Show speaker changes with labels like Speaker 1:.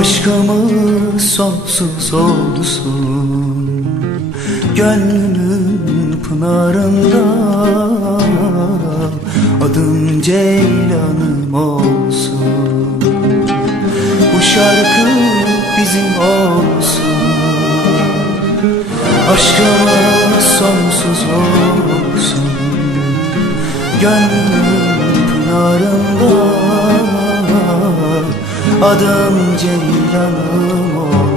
Speaker 1: Aşkımız sonsuz olsun Gönlümün pınarında Adım Ceylanım olsun. Bu şarkı bizim olsun. Aşkımız sonsuz olsun Gönlümün pınarında Adım Ceylanım olsun